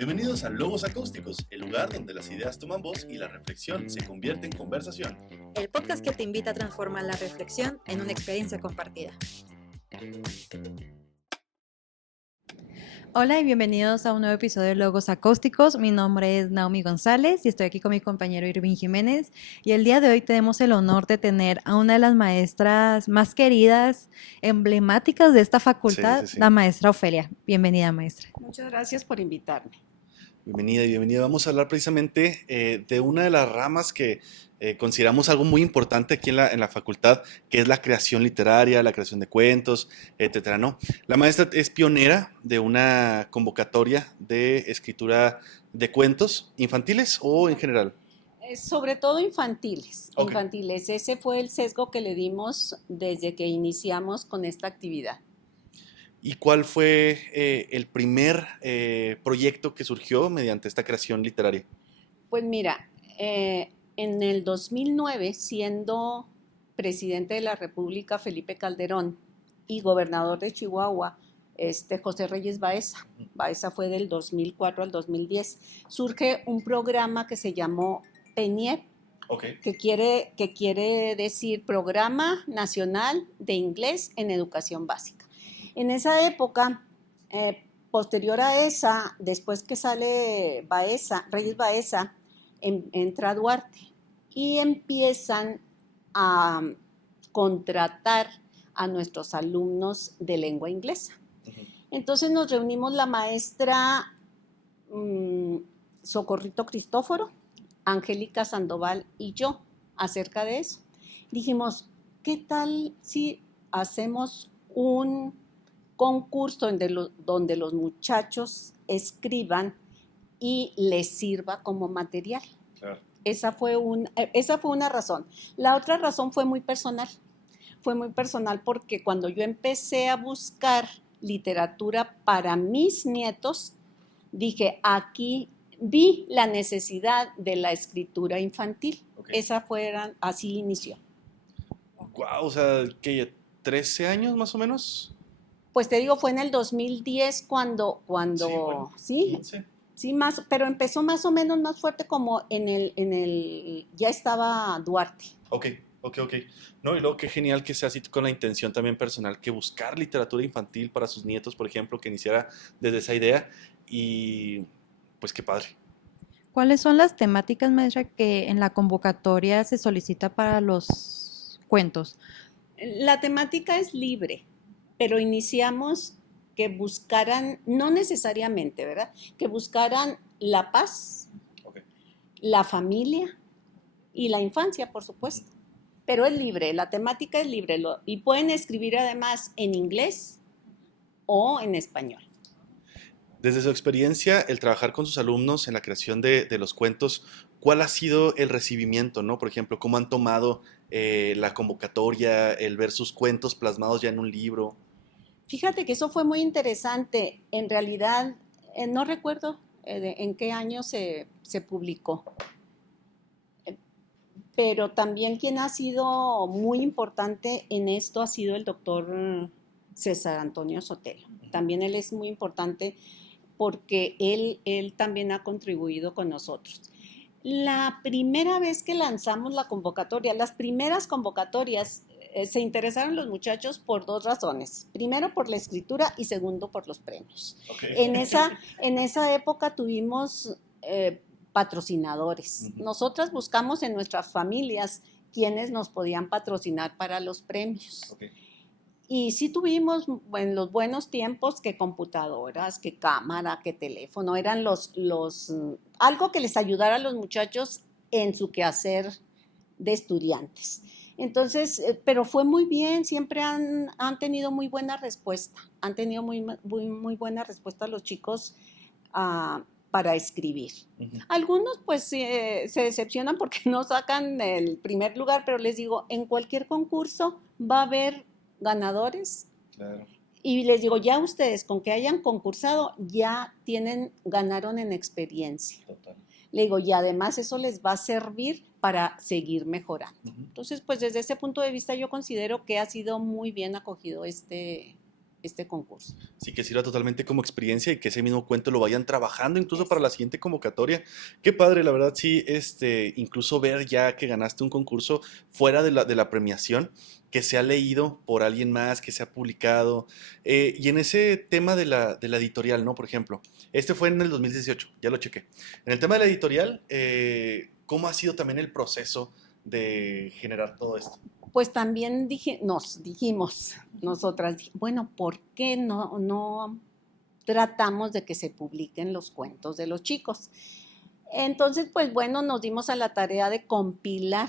Bienvenidos a Logos Acústicos, el lugar donde las ideas toman voz y la reflexión se convierte en conversación. El podcast que te invita a transformar la reflexión en una experiencia compartida. Hola y bienvenidos a un nuevo episodio de Logos Acústicos. Mi nombre es Naomi González y estoy aquí con mi compañero Irving Jiménez. Y el día de hoy tenemos el honor de tener a una de las maestras más queridas, emblemáticas de esta facultad, la maestra Ofelia. Bienvenida, maestra. Muchas gracias por invitarme. Bienvenida y bienvenida. Vamos a hablar precisamente de una de las ramas que consideramos algo muy importante aquí en la facultad, que es la creación literaria, la creación de cuentos, etcétera, ¿no? La maestra es pionera de una convocatoria de escritura de cuentos infantiles o en general. Sobre todo infantiles. Okay. Infantiles. Ese fue el sesgo que le dimos desde que iniciamos con esta actividad. ¿Y cuál fue el primer proyecto que surgió mediante esta creación literaria? Pues mira, en el 2009, siendo presidente de la República Felipe Calderón y gobernador de Chihuahua, José Reyes Baeza. Baeza fue del 2004 al 2010. Surge un programa que se llamó PENIEP, okay, que quiere decir Programa Nacional de Inglés en Educación Básica. En esa época, posterior a esa, después que sale Baeza, Reyes Baeza, entra Duarte y empiezan a contratar a nuestros alumnos de lengua inglesa. Entonces nos reunimos la maestra Socorrito Cristóforo, Angélica Sandoval y yo acerca de eso. Dijimos, ¿qué tal si hacemos un concurso donde los muchachos escriban y les sirva como material? Claro. Esa fue una razón. La otra razón fue muy personal. Fue muy personal porque cuando yo empecé a buscar literatura para mis nietos, dije, aquí vi la necesidad de la escritura infantil. Okay. Así inició. Guau, o sea, ¿qué? ¿13 años más o menos? Pues te digo, fue en el 2010 cuando sí, 15. Sí, más, pero empezó más o menos más fuerte como ya estaba Duarte. Ok. No, y luego qué genial que sea así con la intención también personal, que buscar literatura infantil para sus nietos, por ejemplo, que iniciara desde esa idea y pues qué padre. ¿Cuáles son las temáticas, maestra, que en la convocatoria se solicita para los cuentos? La temática es libre, pero iniciamos que buscaran, no necesariamente, ¿verdad? Que buscaran la paz, okay, la familia y la infancia, por supuesto. Pero es libre, la temática es libre y pueden escribir además en inglés o en español. Desde su experiencia, el trabajar con sus alumnos en la creación de los cuentos, ¿cuál ha sido el recibimiento, no? Por ejemplo, ¿cómo han tomado la convocatoria, el ver sus cuentos plasmados ya en un libro? Fíjate que eso fue muy interesante. En realidad, no recuerdo en qué año se publicó. Pero también quien ha sido muy importante en esto ha sido el doctor César Antonio Sotelo. También él es muy importante porque él también ha contribuido con nosotros. La primera vez que lanzamos la convocatoria, las primeras convocatorias, se interesaron los muchachos por dos razones. Primero, por la escritura y segundo, por los premios. Okay. En esa época tuvimos patrocinadores. Nosotras buscamos en nuestras familias quienes nos podían patrocinar para los premios. Okay. Y sí tuvimos en los buenos tiempos que computadoras, que cámara, que teléfono, eran algo que les ayudara a los muchachos en su quehacer de estudiantes. Entonces, pero fue muy bien, siempre han tenido muy buena respuesta, han tenido muy buena respuesta los chicos para escribir. Uh-huh. Algunos pues se decepcionan porque no sacan el primer lugar, pero les digo, en cualquier concurso va a haber ganadores. Claro. Y les digo, ya ustedes con que hayan concursado ya ganaron en experiencia. Total. Le digo, y además eso les va a servir para seguir mejorando. Uh-huh. Entonces, pues desde ese punto de vista yo considero que ha sido muy bien acogido este este concurso. Sí, que sirva totalmente como experiencia y que ese mismo cuento lo vayan trabajando incluso para la siguiente convocatoria. Qué padre, la verdad, sí, incluso ver ya que ganaste un concurso fuera de la premiación, que se ha leído por alguien más, que se ha publicado. Y en ese tema de la editorial, ¿no? Por ejemplo, este fue en el 2018, ya lo chequé. En el tema de la editorial, ¿cómo ha sido también el proceso de generar todo esto? Pues también nos dijimos nosotras, bueno, ¿por qué no tratamos de que se publiquen los cuentos de los chicos? Entonces, pues bueno, nos dimos a la tarea de compilar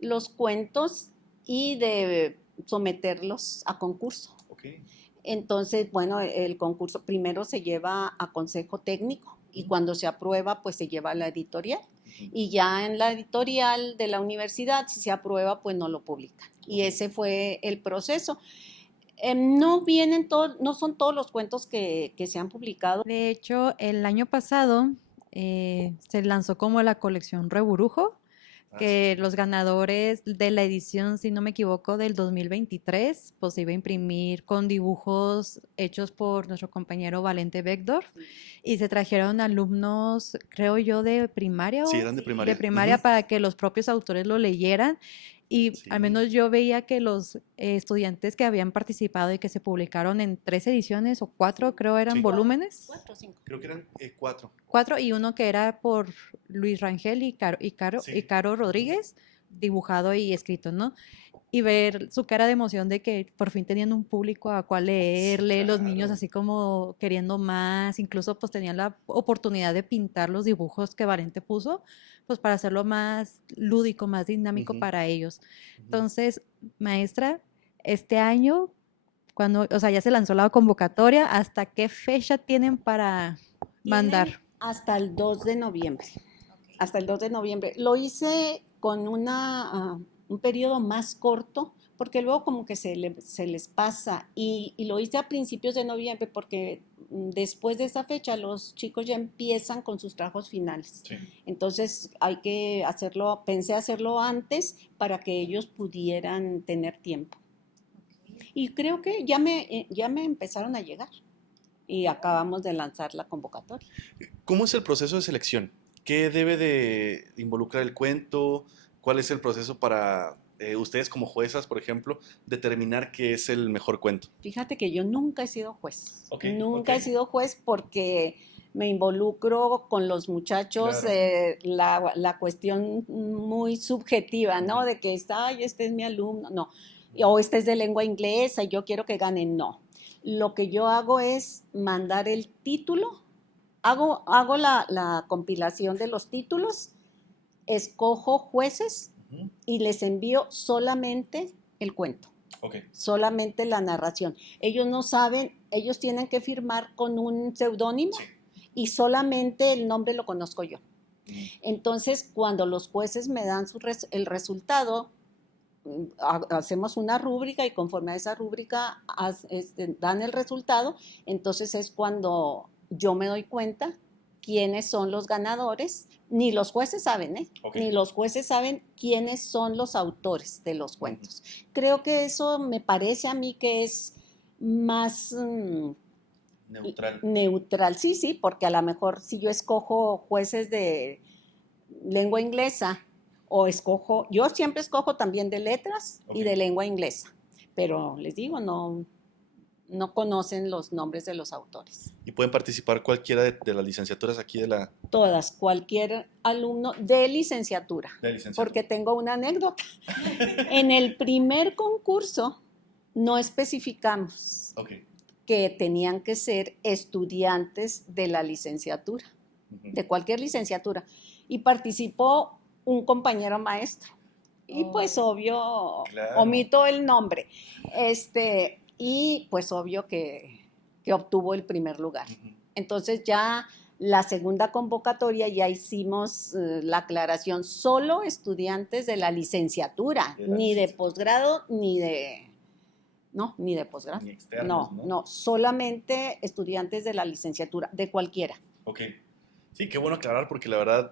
los cuentos y de someterlos a concurso. Okay. Entonces, bueno, el concurso primero se lleva a consejo técnico y cuando se aprueba, pues se lleva a la editorial. Y ya en la editorial de la universidad, si se aprueba, pues no lo publican. Y ese fue el proceso. No son todos los cuentos que se han publicado. De hecho, el año pasado se lanzó como la colección Reburujo, que los ganadores de la edición, si no me equivoco, del 2023, pues se iba a imprimir con dibujos hechos por nuestro compañero Valente Beckdorf y se trajeron alumnos, creo yo, de primaria Sí, eran de primaria. de primaria para que los propios autores lo leyeran. Y Sí. al menos yo veía que los estudiantes que habían participado y que se publicaron en 3 ediciones o 4, creo eran Sí. volúmenes. 4 o 5. Creo que eran 4. 4 y uno que era por Luis Rangel y Sí. Caro Rodríguez, dibujado y escrito, ¿no? Y ver su cara de emoción de que por fin tenían un público a cual leerle, los niños Claro. así como queriendo más, incluso pues tenían la oportunidad de pintar los dibujos que Valente puso, pues para hacerlo más lúdico, más dinámico Ujú. para ellos. Entonces, maestra, este año, o sea, ya se lanzó la convocatoria, ¿hasta qué fecha tienen para mandar? Hasta el 2 de noviembre. Hasta el 2 de noviembre. Lo hice con un periodo más corto, porque luego como que se les pasa. Y lo hice a principios de noviembre, porque después de esa fecha los chicos ya empiezan con sus trabajos finales. Sí. Entonces hay que pensé hacerlo antes para que ellos pudieran tener tiempo. Y creo que ya me empezaron a llegar. Y acabamos de lanzar la convocatoria. ¿Cómo es el proceso de selección? ¿Qué debe de involucrar el cuento? ¿Cuál es el proceso para ustedes como juezas, por ejemplo, determinar qué es el mejor cuento? Fíjate que yo nunca he sido juez. Okay, Nunca okay. he sido juez porque me involucro con los muchachos, Claro. la cuestión muy subjetiva, ¿no? Ujú. De que ay, este es mi alumno, no. O este es de lengua inglesa y yo quiero que gane, no. Lo que yo hago es mandar el título, hago la compilación de los títulos, escojo jueces Ujú. y les envío solamente el cuento. Okay. Solamente la narración. Ellos no saben, ellos tienen que firmar con un seudónimo Sí. y solamente el nombre lo conozco yo. Mm. Entonces, cuando los jueces me dan el resultado, hacemos una rúbrica y conforme a esa rúbrica dan el resultado, entonces es cuando yo me doy cuenta quiénes son los ganadores. Ni los jueces saben, ¿eh? Okay. Ni los jueces saben quiénes son los autores de los cuentos. Creo que eso me parece a mí que es más neutral. Sí, porque a lo mejor si yo escojo jueces de lengua inglesa yo siempre escojo también de letras y de lengua inglesa, pero les digo, no conocen los nombres de los autores. ¿Y pueden participar cualquiera de las licenciaturas aquí de la... Todas, cualquier alumno de licenciatura. Porque tengo una anécdota. En el primer concurso no especificamos que tenían que ser estudiantes de la licenciatura, de cualquier licenciatura, y participó un compañero maestro. Y pues obvio, claro, omito el nombre. Y pues obvio que obtuvo el primer lugar. Entonces ya la segunda convocatoria ya hicimos la aclaración, solo estudiantes de la licenciatura, ni de posgrado, ni de posgrado. Ni externos, ¿no? Solamente estudiantes de la licenciatura, de cualquiera. Ok. Sí, qué bueno aclarar porque la verdad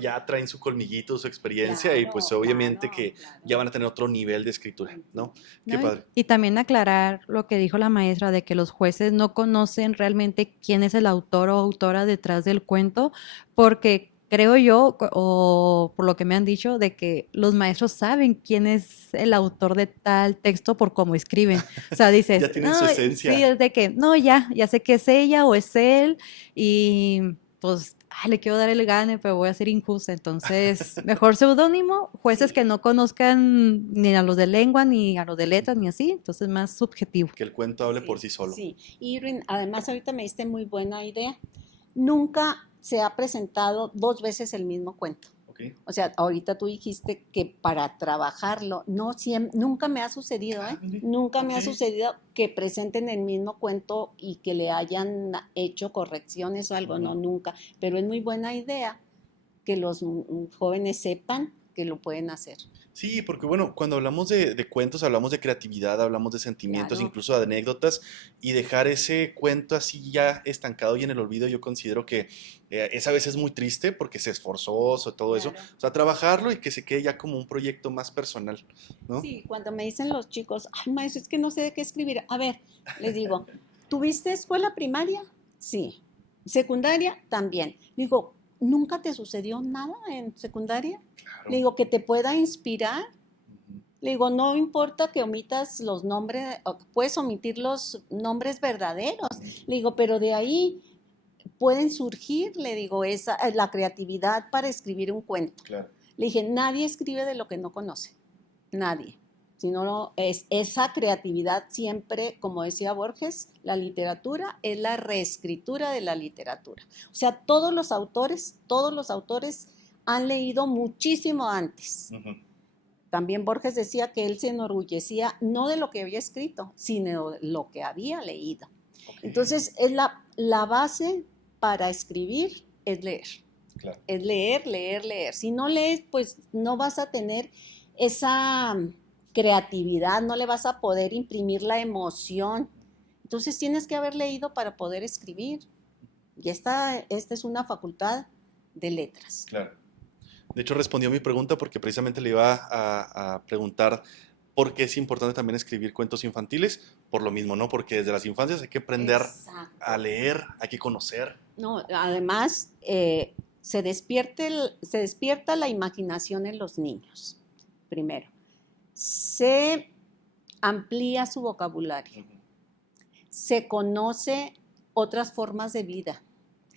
ya traen su colmillito, su experiencia y pues Claro, obviamente claro, que ya claro. van a tener otro nivel de escritura, Ujú. ¿no? Qué ¿No? padre. Y también aclarar lo que dijo la maestra de que los jueces no conocen realmente quién es el autor o autora detrás del cuento, porque creo yo, o por lo que me han dicho, de que los maestros saben quién es el autor de tal texto por cómo escriben. O sea, Ya dices, tienen su no, sí, esencia. es de que, no, ya sé que es ella o es él, y pues le quiero dar el gane, pero voy a ser injusta. Entonces, mejor seudónimo, jueces que Sí, no conozcan ni a los de lengua, ni a los de letras, ni así. Entonces, más subjetivo. Que el cuento hable por sí, sí solo. sí. Irving, además ahorita me diste muy buena idea. Nunca se ha presentado dos veces el mismo cuento. ¿Ok? O sea, ahorita tú dijiste que para trabajarlo, no nunca me ha sucedido, Ah, ¿eh? mire. Nunca me Ok. ha sucedido que presenten el mismo cuento y que le hayan hecho correcciones o algo, no, Ujú. nunca. Pero es muy buena idea que los jóvenes sepan que lo pueden hacer. Sí, porque bueno, cuando hablamos de cuentos, hablamos de creatividad, hablamos de sentimientos, Claro, incluso de anécdotas, y dejar ese cuento así ya estancado y en el olvido, yo considero que es a veces muy triste porque se esforzó, todo eso. claro. O sea, trabajarlo y que se quede ya como un proyecto más personal, ¿no? Sí, cuando me dicen los chicos, ay, maestro, es que no sé de qué escribir. A ver, les digo, ¿tuviste escuela primaria? Sí. ¿Secundaria? También. Digo, ¿nunca te sucedió nada en secundaria? Le Claro. digo, que te pueda inspirar. Ujú. Le digo, no importa que omitas los nombres, o que puedes omitir los nombres verdaderos. Le digo, pero de ahí pueden surgir, le digo, la creatividad para escribir un cuento. Claro. Le dije, nadie escribe de lo que no conoce. Nadie. Si no, es esa creatividad siempre, como decía Borges, la literatura es la reescritura de la literatura. O sea, todos los autores han leído muchísimo antes. Ujú. También Borges decía que él se enorgullecía no de lo que había escrito, sino de lo que había leído. Ok. Entonces, es la base para escribir es leer. Claro. Es leer, leer, leer. Si no lees, pues no vas a tener esa creatividad, no le vas a poder imprimir la emoción. Entonces tienes que haber leído para poder escribir. Y esta es una facultad de letras. Claro. De hecho, respondió mi pregunta porque precisamente le iba a preguntar por qué es importante también escribir cuentos infantiles, por lo mismo, ¿no? Porque desde las infancias hay que aprender a Exacto. leer, hay que conocer. No, además, se despierta la imaginación en los niños, primero. Se amplía su vocabulario. Ujú. Se conoce otras formas de vida.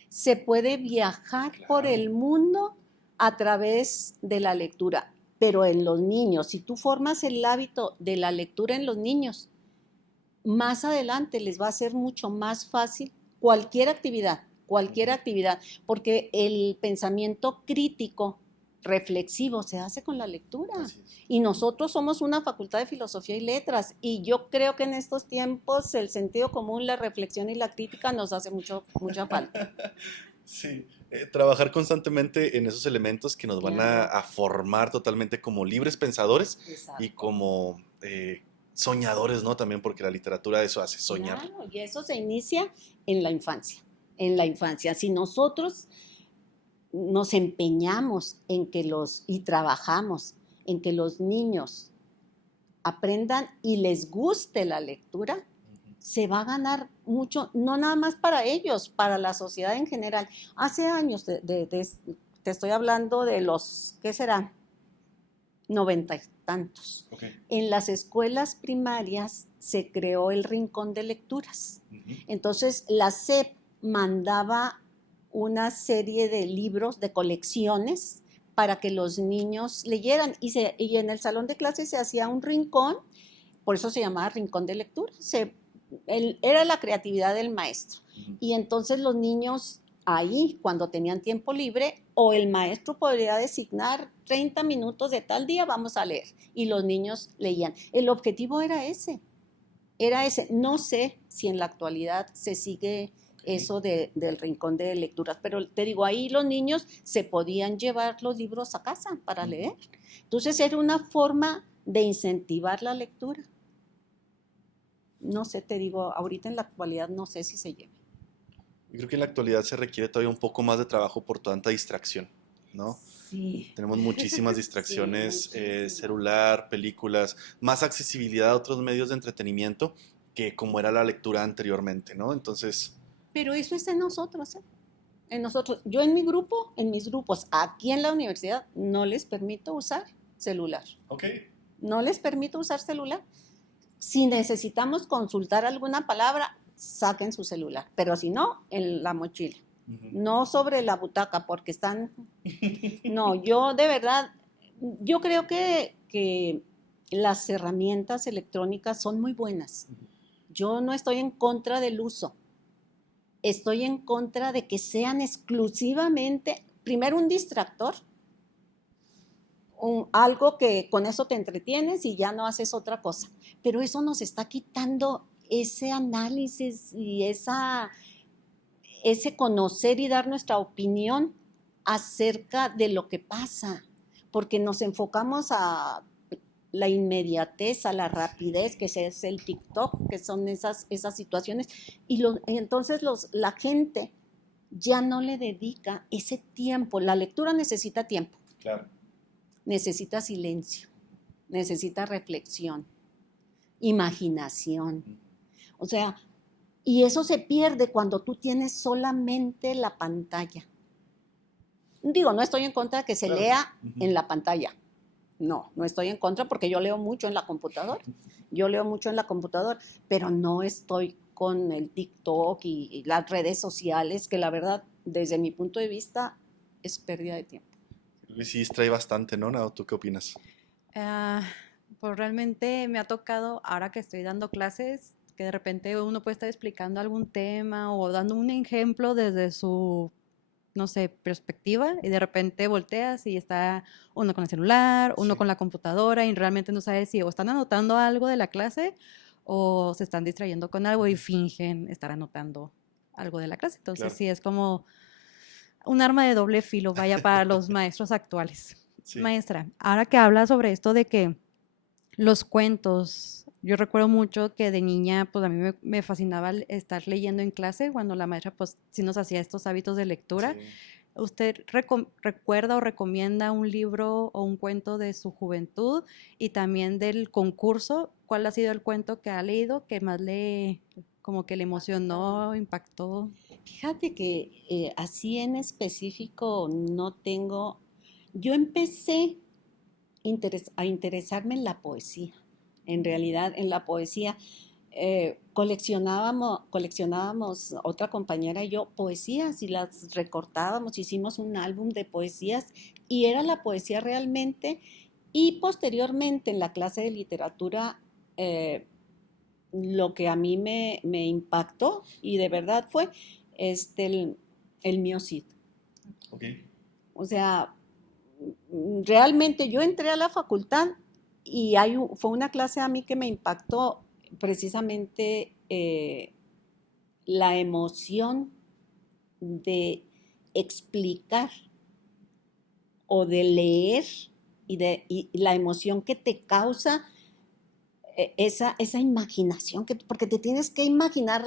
Se puede viajar por Claro. el mundo a través de la lectura. Pero en los niños, si tú formas el hábito de la lectura en los niños, más adelante les va a ser mucho más fácil cualquier actividad, porque el pensamiento crítico, reflexivo, se hace con la lectura. Así es. Y nosotros somos una facultad de filosofía y letras, y yo creo que en estos tiempos el sentido común, la reflexión y la crítica nos hace mucha falta. Sí, trabajar constantemente en esos elementos que nos van Claro. a formar totalmente como libres pensadores y Exacto. como soñadores, ¿no? También porque la literatura eso hace soñar. Claro, y eso se inicia en la infancia. En la infancia. Si nosotros nos empeñamos y trabajamos en que los niños aprendan y les guste la lectura, Ujú. se va a ganar mucho, no nada más para ellos, para la sociedad en general. Hace años, te estoy hablando de los, ¿qué será? 90 y tantos. Ok. En las escuelas primarias se creó el rincón de lecturas. Ujú. Entonces, la SEP mandaba una serie de libros, de colecciones, para que los niños leyeran. Y en el salón de clases se hacía un rincón, por eso se llamaba rincón de lectura. Era la creatividad del maestro. Ujú. Y entonces los niños ahí, cuando tenían tiempo libre, o el maestro podría designar 30 minutos de tal día, vamos a leer. Y los niños leían. El objetivo era ese. No sé si en la actualidad se sigue eso del rincón de lecturas, pero te digo, ahí los niños se podían llevar los libros a casa para leer. Entonces era una forma de incentivar la lectura. No sé, te digo, ahorita en la actualidad no sé si se lleve. Yo creo que en la actualidad se requiere todavía un poco más de trabajo por tanta distracción, ¿no? Sí, Tenemos muchísimas sí, distracciones, muchísimo. celular, películas, más accesibilidad a otros medios de entretenimiento que como era la lectura anteriormente, ¿no? Entonces, Pero eso es en nosotros, ¿eh? En nosotros. Yo en mi grupo, en mis grupos, aquí en la universidad, no les permito usar celular. ok. No les permito usar celular. Si necesitamos consultar alguna palabra, saquen su celular. Pero si no, en la mochila. Ujú. No sobre la butaca, porque están... No, yo de verdad, yo creo que las herramientas electrónicas son muy buenas. Yo no estoy en contra del uso. Estoy en contra de que sean exclusivamente, primero, un distractor, algo que con eso te entretienes y ya no haces otra cosa. Pero eso nos está quitando ese análisis y ese conocer y dar nuestra opinión acerca de lo que pasa, porque nos enfocamos a la inmediatez, a la rapidez, que es el TikTok, que son esas situaciones, y entonces la gente ya no le dedica ese tiempo. La lectura necesita tiempo, Claro. necesita silencio, necesita reflexión, imaginación. O sea, y eso se pierde cuando tú tienes solamente la pantalla. Digo, no estoy en contra de que se Claro. lea Ujú. en la pantalla. No, no estoy en contra porque yo leo mucho en la computadora. Yo leo mucho en la computadora, pero no estoy con el TikTok y las redes sociales, que la verdad, desde mi punto de vista, es pérdida de tiempo. Creo que sí distrae bastante, ¿no? Nao, ¿tú qué opinas? Ah, pues realmente me ha tocado, ahora que estoy dando clases, que de repente uno puede estar explicando algún tema o dando un ejemplo desde su, no sé, perspectiva y de repente volteas y está uno con el celular, uno Sí. con la computadora y realmente no sabes si o están anotando algo de la clase o se están distrayendo con algo y fingen estar anotando algo de la clase. Entonces Claro. sí, es como un arma de doble filo, vaya, para los maestros actuales. Sí. Maestra, ahora que habla sobre esto de que los cuentos, yo recuerdo mucho que de niña, pues a mí me fascinaba estar leyendo en clase cuando la maestra, pues sí nos hacía estos hábitos de lectura. Sí. ¿Usted recuerda o recomienda un libro o un cuento de su juventud y también del concurso? ¿Cuál ha sido el cuento que ha leído que más como que le emocionó, impactó? Fíjate que así en específico no tengo. Yo empecé a interesarme en la poesía. En realidad, en la poesía coleccionábamos, otra compañera y yo, poesías y las recortábamos, hicimos un álbum de poesías y era la poesía realmente. Y posteriormente en la clase de literatura, lo que a mí me impactó y de verdad fue el mío Cid. Ok. O sea, realmente yo entré a la facultad y fue una clase a mí que me impactó precisamente la emoción de explicar o de leer y la emoción que te causa esa imaginación, porque te tienes que imaginar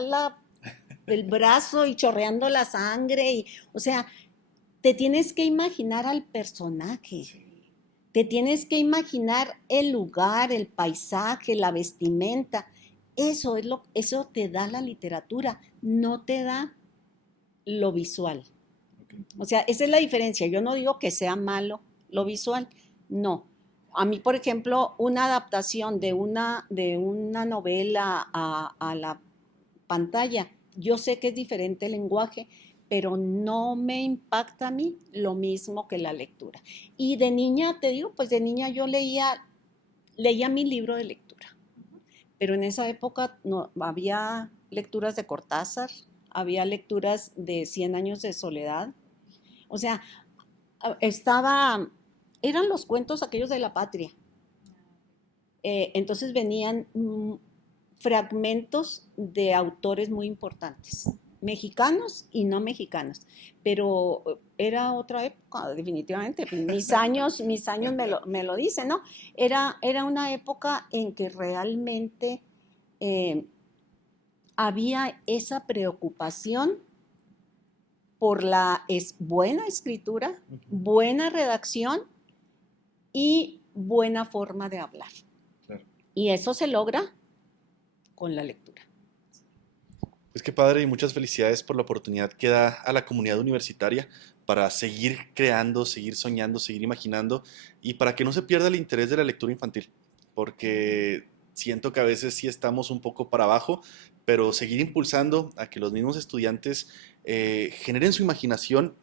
el brazo y chorreando la sangre, o sea, te tienes que imaginar al personaje. Sí. Te tienes que imaginar el lugar, el paisaje, la vestimenta. Eso te da la literatura, no te da lo visual. Ok. O sea, esa es la diferencia. Yo no digo que sea malo lo visual, no. A mí, por ejemplo, una adaptación de una novela a la pantalla, yo sé que es diferente el lenguaje, pero no me impacta a mí lo mismo que la lectura. Y de niña, te digo, pues de niña yo leía mi libro de lectura, pero en esa época no, había lecturas de Cortázar, había lecturas de Cien años de soledad, o sea, eran los cuentos aquellos de la patria. Entonces venían fragmentos de autores muy importantes, mexicanos y no mexicanos, pero era otra época, definitivamente. Mis años me lo dicen, ¿no? Era una época en que realmente había esa preocupación es buena escritura, buena redacción y buena forma de hablar. Claro. Y eso se logra con la lectura. Pues qué padre y muchas felicidades por la oportunidad que da a la comunidad universitaria para seguir creando, seguir soñando, seguir imaginando y para que no se pierda el interés de la lectura infantil, porque siento que a veces sí estamos un poco para abajo, pero seguir impulsando a que los mismos estudiantes generen su imaginación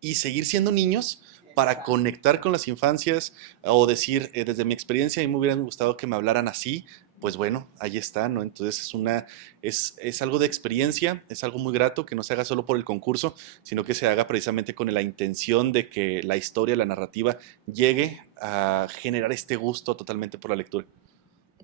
y seguir siendo niños para conectar con las infancias o decir, desde mi experiencia, a mí me hubiera gustado que me hablaran así, pues bueno, ahí está, ¿no? Entonces es algo de experiencia, es algo muy grato que no se haga solo por el concurso, sino que se haga precisamente con la intención de que la historia, la narrativa, llegue a generar este gusto totalmente por la lectura.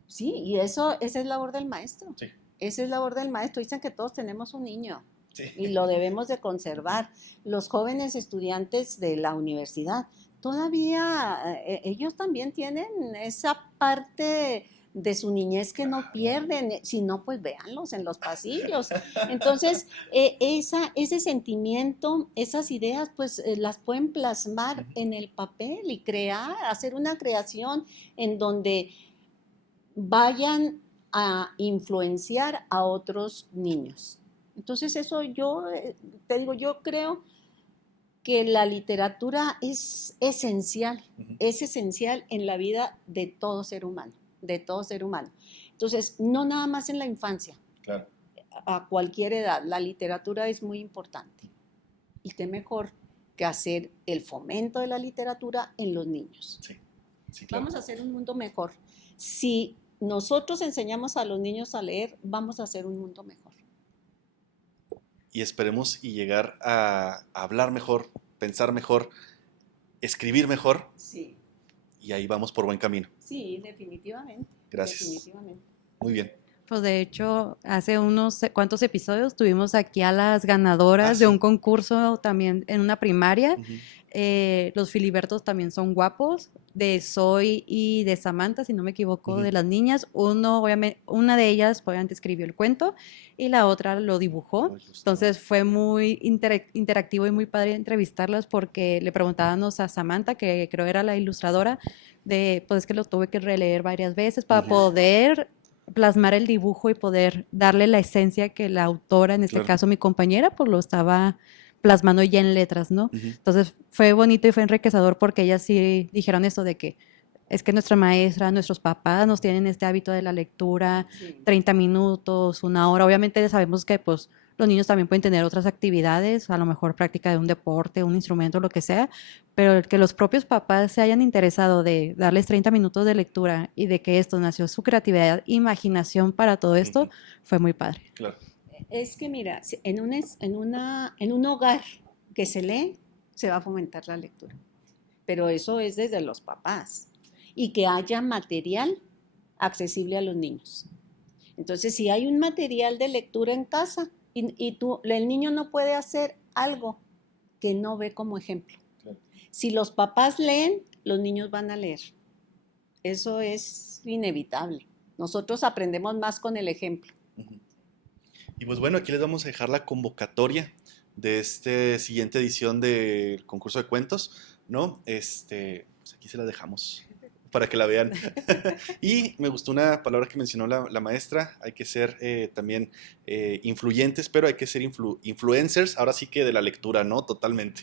Sí, y esa es labor del maestro. Sí. Esa es labor del maestro. Dicen que todos tenemos un niño. Sí. Y lo debemos de conservar. Los jóvenes estudiantes de la universidad, todavía ellos también tienen esa parte de su niñez que no pierden, si no, pues véanlos en los pasillos. Entonces, ese sentimiento, esas ideas, pues las pueden plasmar en el papel y crear, hacer una creación en donde vayan a influenciar a otros niños. Entonces eso yo te digo, yo creo que la literatura es esencial en la vida de todo ser humano, de todo ser humano. Entonces, no nada más en la infancia, Claro. a cualquier edad, la literatura es muy importante. Y qué mejor que hacer el fomento de la literatura en los niños. Sí, sí, claro. Vamos a hacer un mundo mejor. Si nosotros enseñamos a los niños a leer, vamos a hacer un mundo mejor. Y esperemos y llegar a hablar mejor, pensar mejor, escribir mejor. Sí. Y ahí vamos por buen camino. Sí, definitivamente. Gracias. Definitivamente. Muy bien. Pues de hecho, hace unos cuantos episodios tuvimos aquí a las ganadoras de un concurso también en una primaria. Los Filibertos también son guapos, de Zoe y de Samantha, si no me equivoco, de las niñas. Una de ellas obviamente escribió el cuento y la otra lo dibujó. Entonces fue muy interactivo y muy padre entrevistarlas porque le preguntábamos a Samantha, que creo era la ilustradora, pues es que lo tuve que releer varias veces para poder plasmar el dibujo y poder darle la esencia que la autora, en este caso mi compañera, pues lo estaba plasmando ya en letras, ¿no? Entonces fue bonito y fue enriquecedor porque ellas sí dijeron esto de que es que nuestra maestra, nuestros papás nos tienen este hábito de la lectura, 30 minutos, una hora. Obviamente sabemos que pues los niños también pueden tener otras actividades, a lo mejor práctica de un deporte, un instrumento, lo que sea, pero el que los propios papás se hayan interesado de darles 30 minutos de lectura y de que esto nació su creatividad, imaginación para todo esto, fue muy padre. Claro. Es que mira, en un hogar que se lee, se va a fomentar la lectura. Pero eso es desde los papás. Y que haya material accesible a los niños. Entonces, si hay un material de lectura en casa y el niño no puede hacer algo que no ve como ejemplo. Claro. Si los papás leen, los niños van a leer. Eso es inevitable. Nosotros aprendemos más con el ejemplo. Y pues bueno, aquí les vamos a dejar la convocatoria de esta siguiente edición del concurso de cuentos, ¿no? Pues aquí se la dejamos para que la vean. Y me gustó una palabra que mencionó la maestra, hay que ser también influyentes, pero hay que ser influencers, ahora sí que de la lectura, ¿no? Totalmente.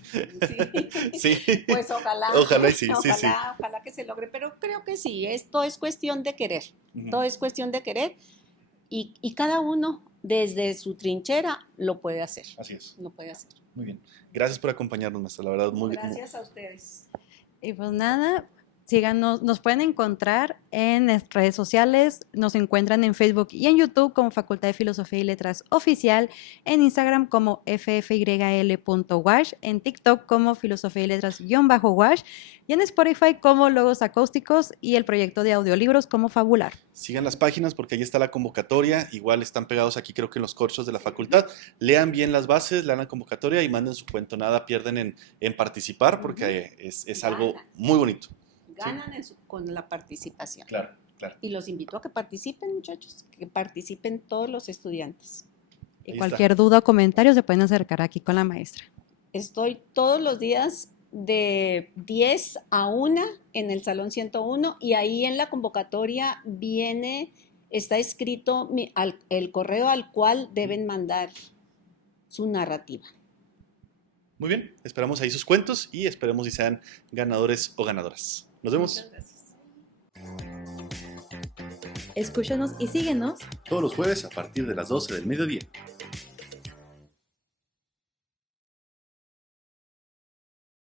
Sí. Pues ojalá. Ojalá y sí, sí. Ojalá que se logre, pero creo que sí, esto es cuestión de querer, todo es cuestión de querer y cada uno desde su trinchera lo puede hacer. Así es. Lo puede hacer. Muy bien. Gracias por acompañarnos, maestra, la verdad. Gracias a ustedes. Y pues nada, síganos, nos pueden encontrar en las redes sociales, nos encuentran en Facebook y en YouTube como Facultad de Filosofía y Letras Oficial, en Instagram como ffyl.wash, en TikTok como Filosofía y Letras-wash y en Spotify como Logos Acústicos y el proyecto de audiolibros como Fabular. Sigan las páginas porque ahí está la convocatoria, igual están pegados aquí creo que en los corchos de la facultad. Lean bien las bases, lean la convocatoria y manden su cuento, nada pierden en participar porque es algo muy bonito. Ganan con la participación. Claro, claro. Y los invito a que participen, muchachos, que participen todos los estudiantes. Y cualquier duda o comentario se pueden acercar aquí con la maestra. Estoy todos los días de 10 a 1 en el Salón 101 y ahí en la convocatoria está escrito el correo al cual deben mandar su narrativa. Muy bien, esperamos ahí sus cuentos y esperemos si sean ganadores o ganadoras. Nos vemos. Muchas gracias. Escúchanos y síguenos Todos los jueves a partir de las 12 del mediodía.